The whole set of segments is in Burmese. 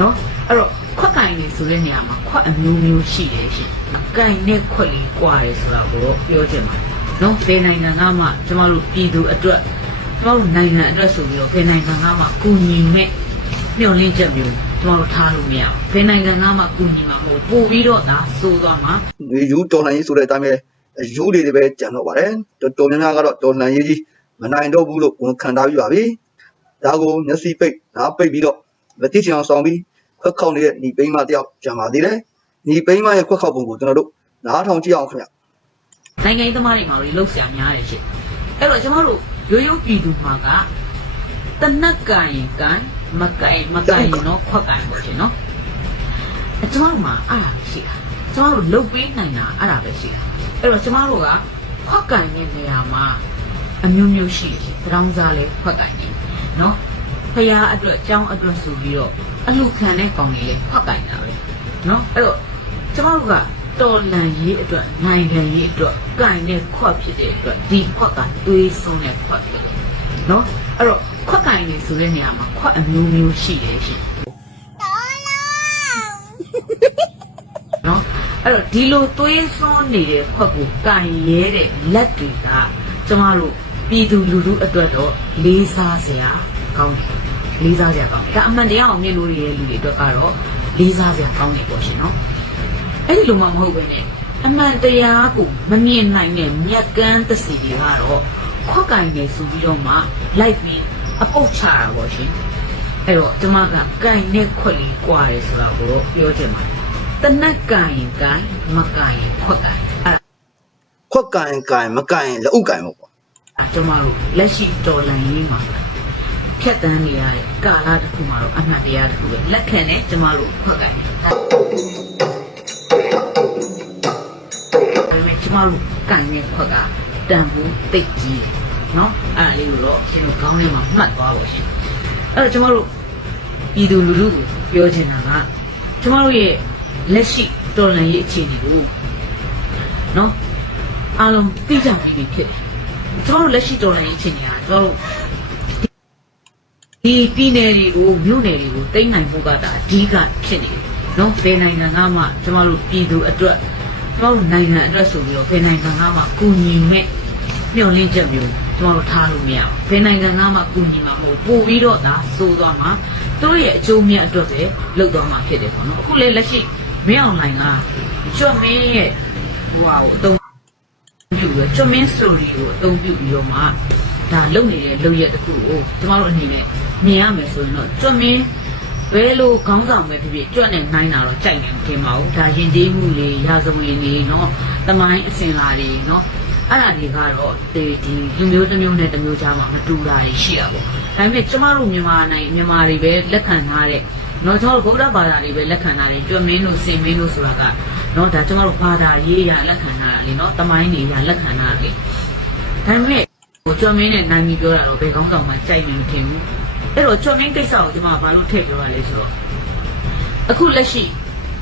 နော်အဲ့တော့ခွက်ကင်နေဆိုတဲ့နေရာမှာခွက်အမျိုးမျိုးရှိတယ်ရှင်အကင်နဲ့ခွက်လေးကွာတယ်ဆိုတာကိုတော့ပြောချင်ပါတယ်နော်ဘယ်နိုင်ငံကမှကျမတို့ပြည်သူအတွက်ကျမတို့နိုင်ငံအတွက်ဆိုပြီးတော့ဘယ်နိုင်ငံကမှကူညီမဲ့မျှော်လင့်ချက်မျိုးကျမတို့ထားလို့မရဘူးဘယ်နိုင်ငံကမှကူညီမှာမဟုတ်ပို့ပြီးတော့ဒါစိုးသွားမှာယူတော်လှန်ရေးဆိုတဲ့အတိုင်းပဲယူတွေတွေပဲကြံတော့ပါတယ်တော်တော်များများကတော့တော်လှန်ရေးကြီးမနိုင်တော့ဘူးလို့ဝန်ခံထားပြီးပါပြီဒါကိုမျက်စိပိတ်နားပိတ်ပြီးတော့ မတိချင်အောင်ဆောင်ပြီးခွက်ခေါက်နေတဲ့ညီပိန်းမတယောက်ကြံပါသေးတယ်ညီပိန်းမရဲ့ခွက်ခေါက်ပုံကိုကျွန်တော်တို့နားထောင်ကြည့်အောင်ခင်ဗျနိုင်ငံရေးသမားတွေမှာလို့လှုပ်ရှားများတယ်ရှင်အဲ့တော့ကျမတို့ရိုးရိုးပြည်သူမှာကတနက်ကရင်ကန်မကင်မကင်နော်ခွက်ကင်ပေါ့ရှင်နော်အကျမတို့မှာအားရှိတာကျမတို့လုတ်ပေးနိုင်တာအဲ့ဒါပဲရှိတာအဲ့တော့ကျမတို့ကခွက်ကင်ရဲ့နေရာမှာအမျိုးမျိုးရှိတယ်ရှင်တောင်းစားလဲခွက်ကင်နေနော် ဖရာအတွက်အကြောင်းအတွက်ဆိုပြီးတော့အလှခံတဲ့ကောင်ကြီးလဲခွက်ကင်တာပဲနော်အဲ့တော့ကျမတို့ကတော်လန်ရေးအတွက်နိုင်ငံရေးအတွက်ကင်တဲ့ခွက်ဖြစ်တဲ့အတွက်ဒီခွက်ကသွေးဆုံးတဲ့ခွက်ဖြစ်တယ်နော်အဲ့တော့ခွက်ကင်နေဆိုတဲ့နေရာမှာခွက်အမျိုးမျိုးရှိတယ်ရှင်နော်အဲ့တော့ဒီလိုသွေးစွန်းနေတဲ့ခွက်ကိုကန်ရဲတဲ့လက်တွေကကျမတို့ပြည်သူလူထုအတွက်တော့လေးစားစရာ ကောင်းတယ်လေးစားစရာကောင်းတယ်ဒါအမှန်တရားအောင်မြင်လို့ရတဲ့လူတွေအတွက်ကတော့လေးစားစရာကောင်းတယ်ပေါ့ရှင်နော်အဲ့ဒီလိုမှမဟုတ်ပဲနဲ့အမှန်တရားကိုမမြင်နိုင်တဲ့မြက်ကန်းသစီတွေကတော့ခွက်ကင်နေဆိုပြီးတော့မှလိုက်ပြီးအပုတ်ချတာပေါ့ရှင်အဲ့တော့ကျမကကန်နဲ့ခွက်လေးကွာတယ်ဆိုတာကိုတော့ပြောချင်ပါတယ်တနက်ကင်ရင်ကင်မကင်ရင်ခွက်ကင်အဲ့ခွက်ကန်ကန်မကန်လက်ဥကန်ပေါ့ကွာဒါကျွန်မတို့လက်ရှိတော်လန်ရေးမှာ ဖြတ်တန်းနေရတဲ့ကာလတစ်ခုမှာတော့အမှန်တရားတစ်ခုပဲလက်ခံနဲ့ကျွန်မတို့ခွက်ကင်ဒါပေမဲ့ကျွန်မတို့ကန်ရဲ့ခွက်ကတန်ဖို့တိတ်ကြီးတယ်နော်အဲ့ဒါလေးကိုတော့ကျွန်တော်ခေါင်းထဲမှာမှတ်သွားပါရှင်အဲ့တော့ကျွန်မတို့ပြည်သူလူထုကိုပြောချင်တာကကျွန်မတို့ရဲ့လက်ရှိတော်လန်ရေးအခြေအနေကိုနော်အားလုံးသိကြပြီးပြီဖြစ်တယ်ကျွန်တော်တို့လက်ရှိတော်လှန်ရေးအခြေအနေကကျွန်တော်တို့ ဒီပြည်နယ်တွေကိုမြို့နယ်တွေကိုတိမ့်နိုင်ဖို့ကတာအဓိကဖြစ်နေတယ်နော်ဘယ်နိုင်ငံကမှကျွန်တော်တို့ပြည်သူအတွက်ကျွန်တော်တို့နိုင်ငံအတွက်ဆိုပြီးတော့ဘယ်နိုင်ငံကမှကူညီမဲ့မျှော်လင့်ချက်မျိုးကျွန်တော်တို့ထားလို့မရဘူးဘယ်နိုင်ငံကမှကူညီမှာမဟုတ်ပို့ပြီးတော့ဒါစိုးသွားမှာသူတို့ရဲ့အကျိုးမြတ်အတွက်ပဲလုပ်သွားမှာဖြစ်တယ်ပေါ့နော်အခုလေလက်ရှိမင်းအောင်လိုင်ကကျွတ်မင်းရဲ့ဟိုဟာကိုအသုံးပြုပြီးတော့ကျွမင်းစတိုရီကိုအသုံးပြုပြီးတော့မှဒါလုပ်နေတဲ့လုပ်ရက်တစ်ခုကိုကျမတို့အနေနဲ့ မြင်ရမယ်ဆိုရင်တော့ကျွမင်းဘယ်လိုခေါင်းဆောင်ပဲဖြစ်ဖြစ်ကြွနဲ့နိုင်တာတော့ကြိုက်နေမထင်ပါဘူးဒါရင်ကျေးမှုတွေရာဇဝင်တွေနော်တမိုင်းအစဉ်လာတွေနော်အဲ့ဒါတွေကတော့ဒီဒီလူမျိုးတစ်မျိုးနဲ့တစ်မျိုးကြားမှာမတူတာတွေရှိတာပေါ့ဒါပေမဲ့ကျမတို့မြန်မာနိုင်မြန်မာတွေပဲလက်ခံထားတဲ့နော်ကျွန်တော်တို့ဗုဒ္ဓဘာသာတွေပဲလက်ခံထားတယ်ကျွမင်းတို့စင်မင်းတို့ဆိုတာကနော်ဒါကျမတို့ဘာသာရေးရလက်ခံထားတာလေနော်တမိုင်းတွေရလက်ခံထားတာလေဒါပေမဲ့ဟိုကျွမင်းနဲ့နိုင်ပြီးပြောတာတော့ဘယ်ကောင်းဆောင်မှကြိုက်နေမထင်ဘူး အဲ့တော့ကျွမင်းကိစ္စကိုကျွန်မဘာလို့ထည့်ပြောရလဲဆိုတော့အခုလက်ရှိ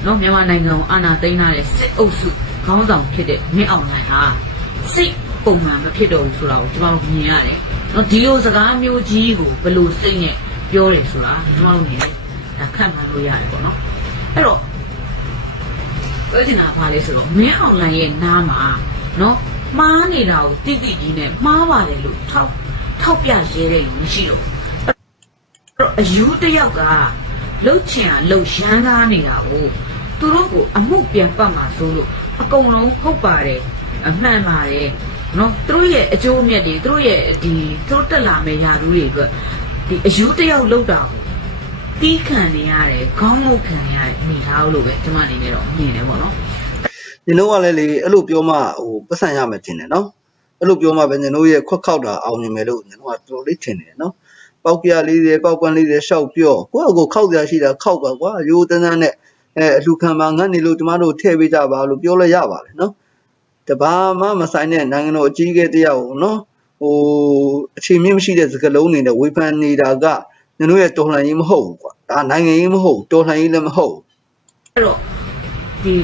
နော်မြန်မာနိုင်ငံကိုအာဏာသိမ်းထားတဲ့စစ်အုပ်စုခေါင်းဆောင်ဖြစ်တဲ့မင်းအောင်လှိုင်ဟာစိတ်ပုံမှန်မဖြစ်တော့ဘူးဆိုတာကိုကျွန်တော်မြင်ရတယ်နော်ဒီလိုစကားမျိုးကြီးကိုဘယ်လိုစိတ်နဲ့ပြောတယ်ဆိုတာကျွန်တော်မြင်တယ်ဒါခံမှန်းလို့ရတယ်ပေါ့နော်အဲ့တော့ပြောချင်တာကဘာလဲဆိုတော့မင်းအောင်လှိုင်ရဲ့နားမှာနော်မှားနေတာကိုတိတိကြီးနဲ့မှားပါတယ်လို့ထောက်ထောက်ပြရဲတဲ့လူမရှိတော့ဘူး အဲ့တော့အယူတစ်ယောက်ကလှုပ်ချင်အောင်လှုပ်ရမ်းကားနေတာကိုသူတို့ကိုအမှုပြန်ပတ်မှာဆိုလို့အကုန်လုံးဟုတ်ပါတယ်အမှန်ပါတယ်နော်သူတို့ရဲ့အကျိုးအမြတ်တွေသူတို့ရဲ့ဒီသူတို့တက်လာမယ့်ယာလူတွေအတွက်ဒီအယူတစ်ယောက်လှုပ်တာကိုတီးခံနေရတယ်ခေါင်းငုတ်ခံရတဲ့အနေထားလို့ပဲကျွန်မအနေနဲ့တော့မြင်တယ်ပေါ့နော်ဒီလုံးကလည်းလေအဲ့လိုပြောမှဟိုပတ်စံရမယ်ထင်တယ်နော်အဲ့လိုပြောမှပဲကျွန်တော်ရဲ့ခွက်ခောက်တာအောင်မြင်မယ်လို့ကျွန်တော်ကတော်တော်လေးထင်တယ်နော် ပေါက်ပြလေးတွေပေါက်ကွန်းလေးတွေရှောက်ပြောကိုယ့်အကိုခောက်ကြရှိတာခောက်ပါကွာရိုးတန်းတန်းနဲ့အဲအလှခံမှာငတ်နေလို့ကျမတို့ထည့်ပေးကြပါလို့ပြောလို့ရပါတယ်နော်တဘာမှမဆိုင်တဲ့နိုင်ငံတော်အကြီးအကဲတယောက်နော်ဟိုအချိန်မြင့်မရှိတဲ့စကလုံးတွေနဲ့ဝေဖန်နေတာကကျွန်တော်ရဲ့တော်လှန်ရေးမဟုတ်ဘူးကွာဒါနိုင်ငံရေးမဟုတ်ဘူးတော်လှန်ရေးလည်းမဟုတ်ဘူးအဲ့တော့ဒီ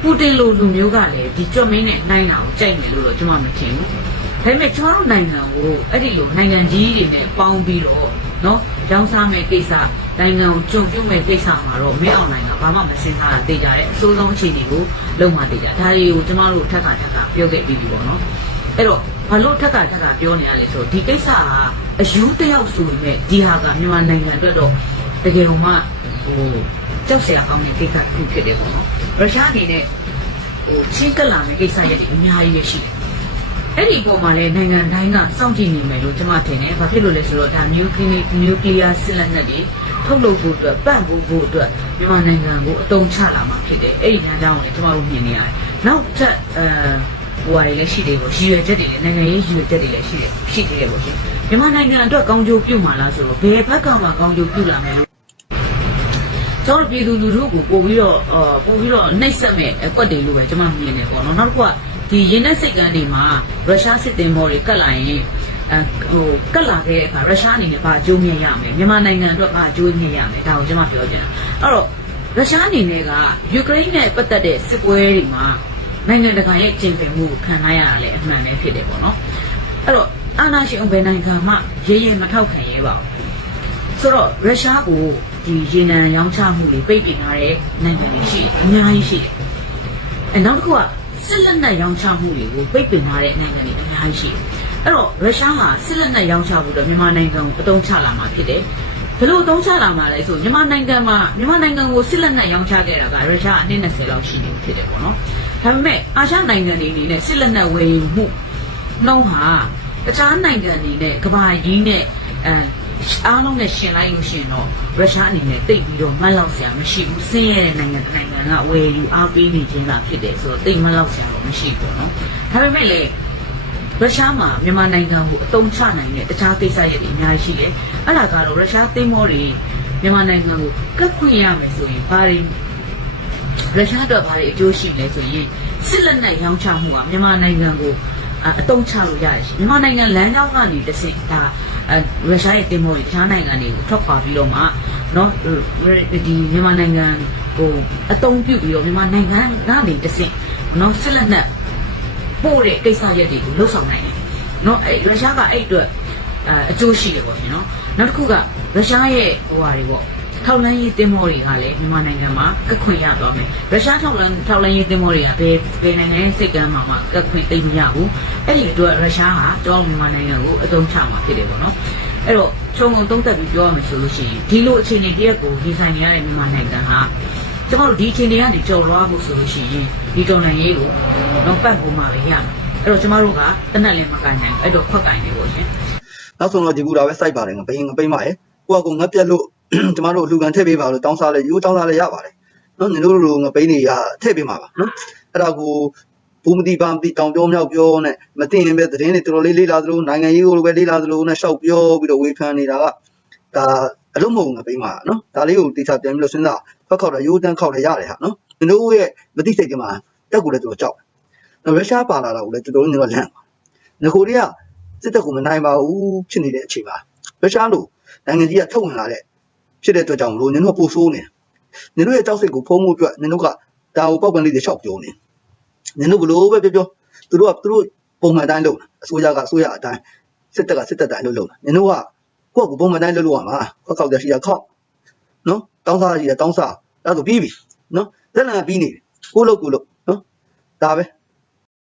ပူတင်လိုလူမျိုးကလည်းဒီကြွမင်းနဲ့နိုင်တာကိုကြိုက်တယ်လို့တော့ကျွန်မမထင်ဘူး ဒါပေမဲ့ကျွန်တော်နိုင်ငံကိုအဲ့ဒီလိုနိုင်ငံကြီးတွေနဲ့ပေါင်းပြီးတော့နော်ရောင်းစားမဲ့ကိစ္စနိုင်ငံကိုကြုံပြုမဲ့ကိစ္စမှာတော့မင်းအောင်နိုင်ငံဘာမှမစင်စားတာသိကြတယ်အစိုးဆုံးအခြေအနေကိုလုံမှသိကြဒါတွေကိုကျွန်တော်တို့ထက်ကထက်ကပြောခဲ့ပြီးပြီပေါ့နော်အဲ့တော့ဘာလို့ထက်ကထက်ကပြောနေရလဲဆိုတော့ဒီကိစ္စကအယူတယောက်ဆိုပေမဲ့ဒီဟာကမြန်မာနိုင်ငံအတွက်တော့တကယ်တော့မှဟိုကြောက်စရာကောင်းတဲ့ကိစ္စတစ်ခုဖြစ်တယ်ပေါ့နော်ရုရှားအနေနဲ့ဟိုချင်းကလာမဲ့ကိစ္စရဲ့အများကြီးရရှိတယ် အဲ့ဒီအပေါ်မှာလည်းနိုင်ငံတိုင်းကစောင့်ကြည့်နေမယ်လို့ကျွန်မထင်တယ်။ဘာဖြစ်လို့လဲဆိုတော့ဒါ nuclear nuclear စစ်လက်နက်တွေထုတ်လုပ်ဖို့အတွက်ပန့်ဖို့ဖို့အတွက်မြန်မာနိုင်ငံကိုအတုံးချလာမှာဖြစ်တယ်။အဲ့ဒီနိုင်ငံကြောင့်လည်းကျွန်တော်တို့မြင်နေရတယ်။နောက်ထပ်အဲဟိုအရေးလည်းရှိတယ်ပေါ့ရည်ရွယ်ချက်တွေလည်းနိုင်ငံရေးရည်ရွယ်ချက်တွေလည်းရှိတယ်ရှိသေးတယ်ပေါ့ရှင်။မြန်မာနိုင်ငံအတွက်ကောင်းကျိုးပြုမှာလားဆိုတော့ဘယ်ဘက်ကမှကောင်းကျိုးပြုလာမယ်လို့ကျွန်တော်ပြည်သူလူထုကိုပို့ပြီးတော့ပို့ပြီးတော့နှိပ်စက်မဲ့အကွက်တွေလို့ပဲကျွန်မမြင်တယ်ပေါ့နော်။နောက်တစ်ခုက ဒီရင်းနှက်စိတ်ကန်းတွေမှာရုရှားစစ်တင်မော်တွေကတ်လာရင်အဲဟိုကတ်လာခဲ့တဲ့အခါရုရှားအနေနဲ့ဘာအကျိုးမြတ်ရမလဲမြန်မာနိုင်ငံအတွက်ဘာအကျိုးမြတ်ရမလဲဒါကိုကျွန်မပြောချင်တာအဲ့တော့ရုရှားအနေနဲ့ကယူကရိန်းနဲ့ပတ်သက်တဲ့စစ်ပွဲတွေမှာနိုင်ငံတကာရဲ့ကျင်ပင်မှုကိုခံရရတာလည်းအမှန်ပဲဖြစ်တယ်ပေါ့နော်အဲ့တော့အာဏာရှင်ဘယ်နိုင်ငံမှရေးရင်မထောက်ခံရဲပါဘူးဆိုတော့ရုရှားကိုဒီရေနံရောင်းချမှုတွေပိတ်ပင်ထားတဲ့နိုင်ငံတွေရှိတယ်အများကြီးရှိတယ်။အဲနောက်တစ်ခုက စစ်လက်နက်ရောင်းချမှုတွေကိုပိတ်ပင်ထားတဲ့နိုင်ငံတွေအများကြီးရှိတယ်။အဲ့တော့ရုရှားဟာစစ်လက်နက်ရောင်းချဖို့တော့မြန်မာနိုင်ငံကိုအတုံးချလာမှာဖြစ်တယ်။ဘယ်လိုအတုံးချလာမှာလဲဆိုမြန်မာနိုင်ငံမှာမြန်မာနိုင်ငံကိုစစ်လက်နက်ရောင်းချခဲ့တာကရုရှားအနည်း20လောက်ရှိနေပြီဖြစ်တယ်ပေါ့နော်။ဒါပေမဲ့အာရှနိုင်ငံတွေအနေနဲ့စစ်လက်နက်ဝယ်ယူမှုနှုံးဟာတခြားနိုင်ငံတွေနဲ့ကမ္ဘာကြီးနဲ့အဲ အားလုံးနဲ့ရှင်လိုက်လို့ရှရင်တော့ရုရှားအနေနဲ့တိတ်ပြီးတော့မှတ်လောက်စရာမရှိဘူးဆင်းရဲတဲ့နိုင်ငံတစ်နိုင်ငံကဝယ်ယူအားပေးနေခြင်းသာဖြစ်တယ်ဆိုတော့တိတ်မှတ်လောက်စရာတော့မရှိဘူးเนาะဒါပေမဲ့လည်းရုရှားမှာမြန်မာနိုင်ငံကိုအတုံးချနိုင်တဲ့တခြားကိစ္စရပ်တွေအများကြီးရှိတယ်အဲ့ဒါကတော့ရုရှားသင်းမောတွေမြန်မာနိုင်ငံကိုကတ်ခွင့်ရမယ်ဆိုရင်ဘာတွေ ရုရှားအတွက်ဘာတွေအကျိုးရှိလဲဆိုရင်စစ်လက်နက်ရောင်းချမှုကမြန်မာနိုင်ငံကိုအအတုံးချလို့ရတယ်ရှင်မြန်မာနိုင်ငံလမ်းကြောင်းကနေတစ်ဆင့်ဒါ အဲရုရှားရဲ့တင်မောတွေတခြားနိုင်ငံတွေကိုထွက်ခွာပြီးတော့မှနော်ဒီမြန်မာနိုင်ငံကိုအသုံးပြုပြီးတော့မြန်မာနိုင်ငံကနေတဆင့်နော်ဆက်လက်နဲ့ပို့တဲ့ကိစ္စရက်တွေကိုလှုပ်ဆောင်နိုင်တယ်နော်အဲရုရှားကအဲ့အတွက်အကျိုးရှိတယ်ပေါ့ရှင်နော်နောက်တစ်ခုကရုရှားရဲ့ဟိုဟာတွေပေါ့ ထောက်လန်းရေးတင်မောတွေကလည်းမြန်မာနိုင်ငံမှာကတ်ခွင့်ရသွားမယ်ရုရှားထောက်လန်းထောက်လန်းရေးတင်မောတွေကဘယ်ဘယ်နိုင်ငံရဲ့စိတ်ကမ်းမှာမှကတ်ခွင့်သိမ်းမရဘူးအဲ့ဒီအတွက်ရုရှားဟာကျောင်းမြန်မာနိုင်ငံကိုအသုံးချမှာဖြစ်တယ်ပေါ့နော်အဲ့တော့ခြုံငုံသုံးသက်ပြီးပြောရမယ်ဆိုလို့ရှိရင်ဒီလိုအခြေအနေတရက်ကိုဒီဆိုင်နေရတဲ့မြန်မာနိုင်ငံဟာကျမတို့ဒီအခြေအနေကနေကြော်လွှားဖို့ဆိုလို့ရှိရင်ဒီတော်လှန်ရေးကိုတော့ပတ်ဖို့မှာပဲရမယ်အဲ့တော့ကျမတို့ကတနက်လည်းမကင်နိုင်ဘူးအဲ့တော့ခွက်ကင်နေပေါ့ရှင်နောက်ဆုံးတော့ဒီဘူးတာပဲစိုက်ပါတယ်ငပိငပိမရဲ့ကိုကကိုငက်ပြက်လို့ ကျမတို့အလှူခံထည့်ပေးပါလို့တောင်းစားလဲရိုးတောင်းစားလဲရပါတယ်နော်ညီတို့လိုငပိနေရထည့်ပေးမှာပါနော်အဲ့ဒါကိုဘူးမတိပါမတိတောင်ပြောမြောက်ပြောနဲ့မသိရင်ပဲသတင်းတွေတော်တော်လေးလေးလာသလိုနိုင်ငံရေးကိုပဲလေးလာသလိုနဲ့ရှောက်ပြောပြီးတော့ဝေဖန်နေတာကဒါအလုံးမဟုတ်ငပိမှာနော်ဒါလေးကိုတိကျပြန်ပြီးတော့စဉ်းစားဖက်ခောက်တာရိုးတန်းခောက်လဲရတယ်ဟာနော်ညီတို့ရဲ့မတိစိတ်ကမှာတက်ကိုလည်းတော်တော်ကြောက်နော်ရုရှားပါလာတာကိုလည်းတော်တော်ညီတို့လန့်ငကိုတွေကစစ်တပ်ကိုမနိုင်ပါဘူးဖြစ်နေတဲ့အချိန်မှာရုရှားလိုနိုင်ငံကြီးကထုတ်ဝင်လာတဲ့ ဖြစ်တဲ့အတွက်ကြောင့်မလို့ညီတို့ကပိုဆိုးနေညီတို့ရဲ့ကြောက်စိတ်ကိုဖုံးမှုအတွက်ညီတို့ကဒါကိုပောက်ပန်လေးတွေရှောက်ပြောနေညီတို့ဘလို့ပဲပြောပြောသူတို့ကသူတို့ပုံမှန်တိုင်းလုပ်တာအစိုးရကအစိုးရအတိုင်းစစ်တပ်ကစစ်တပ်တိုင်းလုပ်လုပ်တာညီတို့ကကိုယ့်ကိုပုံမှန်တိုင်းလုပ်လို့ရမှာခောက်ခောက်ကြရှိတာခောက်နော်တောင်းစားရှိတာတောင်းစားအဲ့ဒါဆိုပြီးပြီနော်လက်လံကပြီးနေပြီကိုလို့ကိုလို့နော်ဒါပဲ